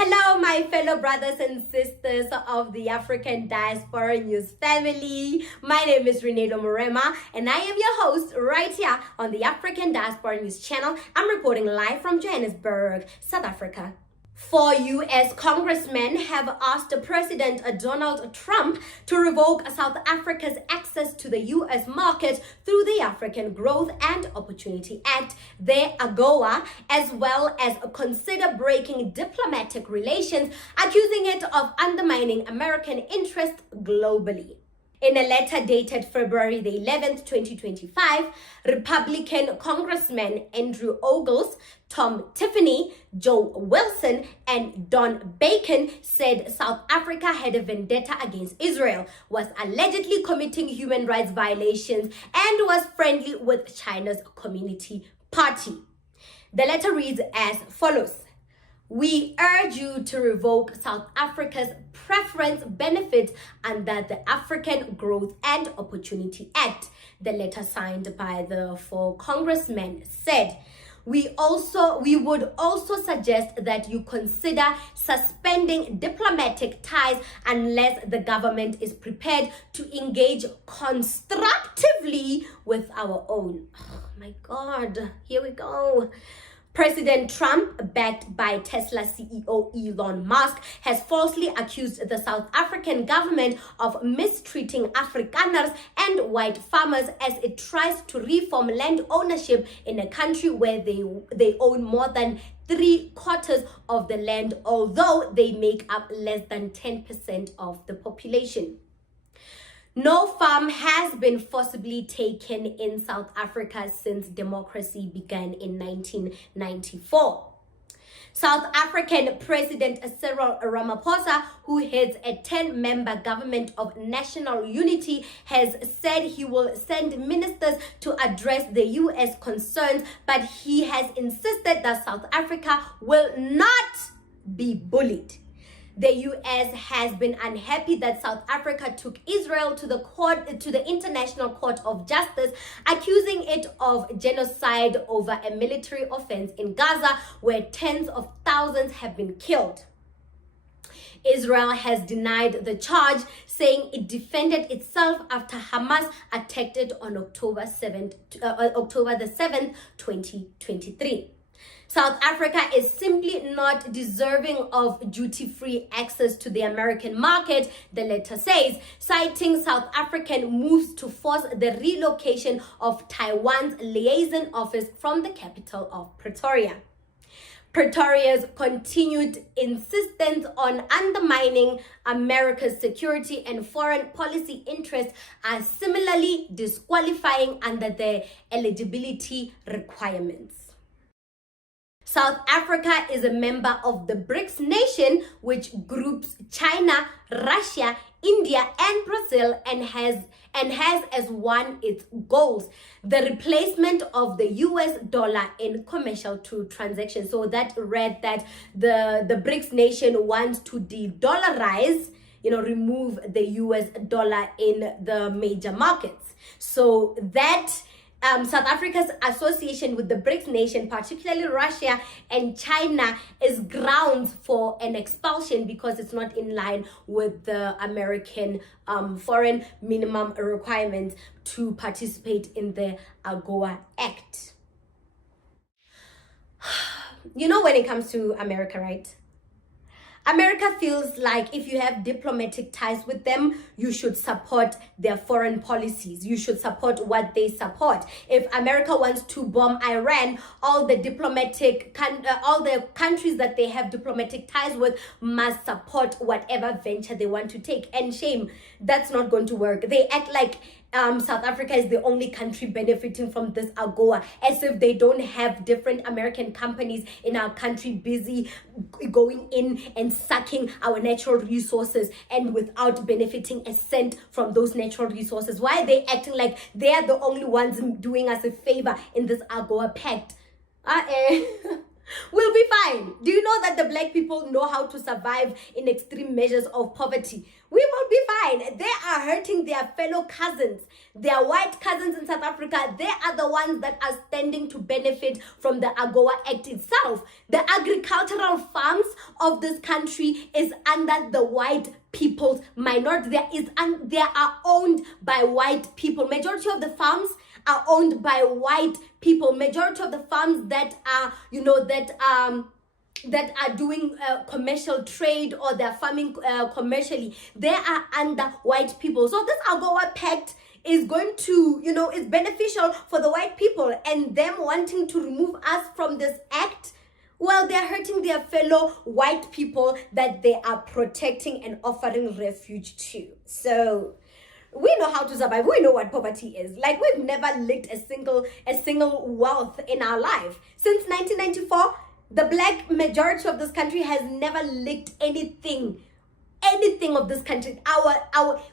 Hello, my fellow brothers and sisters of the African Diaspora News family. My name is Reneilwe Morema, and I am your host right here on the African Diaspora News channel. I'm reporting live from Johannesburg, South Africa. Four U.S. Congressmen have asked President Donald Trump to revoke South Africa's access to the U.S. market through the African Growth and Opportunity Act, the AGOA, as well as consider breaking diplomatic relations, accusing it of undermining American interests globally. In a letter dated February the 11th, 2025, Republican Congressmen Andrew Ogles, Tiffany, Joe Wilson, and Don Bacon said South Africa had a vendetta against Israel, was allegedly committing human rights violations, and was friendly with China's Communist Party. The letter reads as follows. We urge you to revoke South Africa's preference benefits under the African Growth and Opportunity Act. The letter signed by the four congressmen said, we would also suggest that you consider suspending diplomatic ties unless the government is prepared to engage constructively with our own. Oh my God, here we go. President Trump, backed by Tesla CEO Elon Musk, has falsely accused the South African government of mistreating Afrikaners and white farmers as it tries to reform land ownership in a country where they own more than 3/4 of the land, although they make up less than 10% of the population. No farm has been forcibly taken in South Africa since democracy began in 1994. South African President Cyril Ramaphosa, who heads a 10-member government of national unity, has said he will send ministers to address the U.S. concerns, but he has insisted that South Africa will not be bullied. The U.S. has been unhappy that South Africa took Israel to the International Court of Justice, accusing it of genocide over a military offense in Gaza, where tens of thousands have been killed. Israel has denied the charge, saying it defended itself after Hamas attacked it on October the 7th, 2023. South Africa is simply not deserving of duty-free access to the American market, the letter says, citing South African moves to force the relocation of Taiwan's liaison office from the capital of Pretoria. Pretoria's continued insistence on undermining America's security and foreign policy interests are similarly disqualifying under the eligibility requirements. South Africa is a member of the BRICS nation, which groups China, Russia, India, and Brazil, and has as one its goals the replacement of the US dollar in commercial transactions. So that read that the BRICS nation wants to de-dollarize, remove the US dollar in the major markets. So that South Africa's association with the BRICS nation, particularly Russia and China, is grounds for an expulsion because it's not in line with the American foreign minimum requirements to participate in the AGOA Act. When it comes to America, right? America feels like if you have diplomatic ties with them, you should support their foreign policies. You should support what they support. If America wants to bomb Iran, all the countries that they have diplomatic ties with must support whatever venture they want to take. And shame, that's not going to work. They act like South Africa is the only country benefiting from this AGOA, as if they don't have different American companies in our country busy going in and sucking our natural resources and without benefiting a cent from those natural resources. Why are they acting like they are the only ones doing us a favor in this AGOA pact? We'll be fine. Do you know that the black people know how to survive in extreme measures of poverty? We will be fine. They are hurting their fellow cousins, their white cousins in South Africa. They are the ones that are standing to benefit from the AGOA Act itself. The agricultural farms of this country is under the white people's minority. They are owned by white people. Majority of the farms are owned by white people. Majority of the farms that are, that are doing commercial trade, or they're farming commercially, they are under white people. So this AGOA Pact is going to, is beneficial for the white people, and them wanting to remove us from this act, well, they're hurting their fellow white people that they are protecting and offering refuge to. So we know how to survive. We know what poverty is. Like, we've never licked a single wealth in our life. Since 1994, the black majority of this country has never licked anything of this country.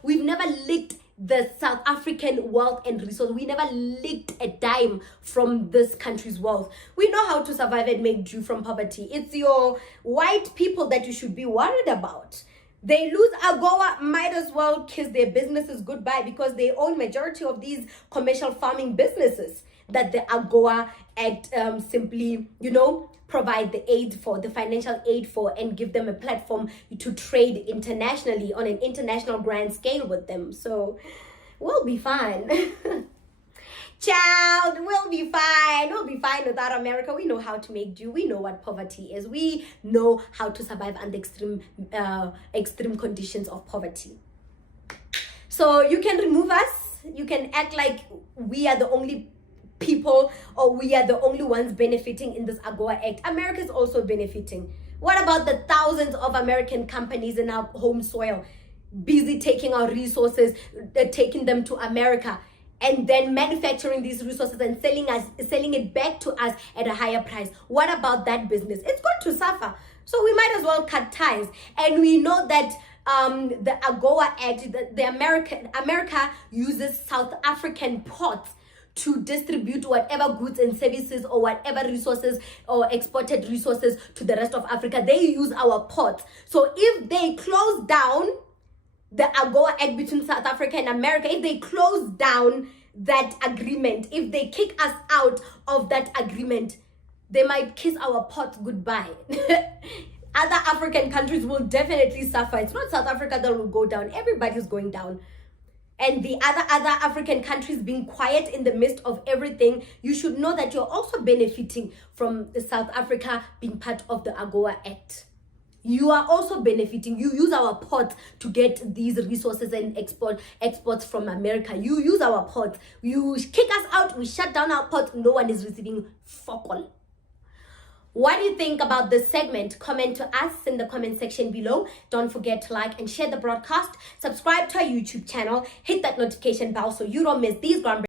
We've never licked the South African wealth and resource. We never licked a dime from this country's wealth. We know how to survive and make do from poverty. It's your white people that you should be worried about. They lose AGOA, might as well kiss their businesses goodbye, because they own majority of these commercial farming businesses that the AGOA Act simply, provide the aid for, the financial aid for, and give them a platform to trade internationally on an international grand scale with them. So we'll be fine. Child, we'll be fine. We'll be fine without America. We know how to make do. We know what poverty is. We know how to survive under extreme conditions of poverty. So you can remove us. You can act like we are the only people, or we are the only ones benefiting in this AGOA Act. America is also benefiting. What about the thousands of American companies in our home soil, busy taking our resources, taking them to America, and then manufacturing these resources and selling it back to us at a higher price? What about that business? It's going to suffer. So we might as well cut ties. And we know that the AGOA Act, America uses South African ports to distribute whatever goods and services, or whatever resources or exported resources to the rest of Africa. They use our ports. So if they close down the AGOA Act between South Africa and America, if they close down that agreement, if they kick us out of that agreement, they might kiss our ports goodbye. Other African countries will definitely suffer. It's not South Africa that will go down. Everybody's going down. And the other African countries being quiet in the midst of everything, you should know that you're also benefiting from South Africa being part of the AGOA Act. You are also benefiting. You use our ports to get these resources and exports from America. You use our ports. You kick us out, we shut down our ports, no one is receiving fuck all. What do you think about this segment? Comment to us in the comment section below. Don't forget to like and share the broadcast. Subscribe to our YouTube channel. Hit that notification bell so you don't miss these groundbreaking